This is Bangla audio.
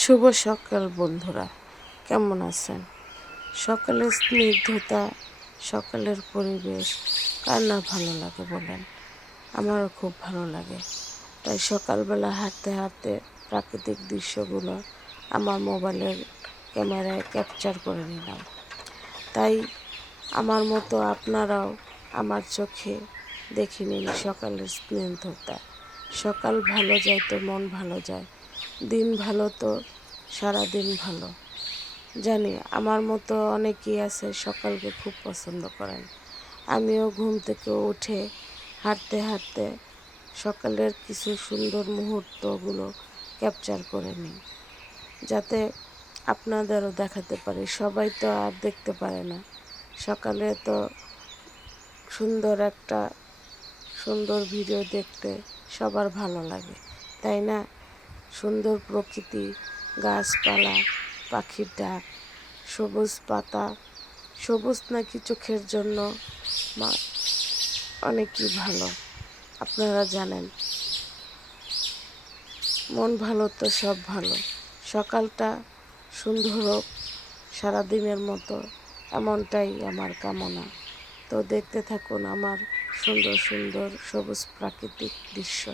শুভ সকাল বন্ধুরা, কেমন আছেন? সকালের স্নিগ্ধতা, সকালের পরিবেশ কার না ভালো লাগে বলেন? আমারও খুব ভালো লাগে। তাই সকালবেলা হাঁটতে হাঁটতে প্রাকৃতিক দৃশ্যগুলো আমার মোবাইলের ক্যামেরায় ক্যাপচার করে নিলাম। তাই আমার মতো আপনারাও আমার চোখে দেখে নিন সকালের স্নিগ্ধতা। সকাল ভালো যায় তো মন ভালো যায়, দিন ভালো তো সারা দিন ভালো। জানি আমার মতো অনেকেই আছে সকালকে খুব পছন্দ করেন। আমিও ঘুম থেকে উঠে হাঁটতে হাঁটতে সকালের কিছু সুন্দর মুহূর্তগুলো ক্যাপচার করে নিই, যাতে আপনাদেরও দেখাতে পারি। সবাই তো আর দেখতে পারে না। সকালে তো সুন্দর ভিডিও দেখতে সবার ভালো লাগে, তাই না? সুন্দর প্রকৃতি, গাছপালা, পাখির ডাক, সবুজ পাতা। সবুজ নাকি চোখের জন্য অনেকই ভালো, আপনারা জানেন। মন ভালো তো সব ভালো। সকালটা সুন্দর হোক সারাদিনের মতো, এমনটাই আমার কামনা। তো দেখতে থাকুন আমার সুন্দর সুন্দর সবুজ প্রাকৃতিক দৃশ্য।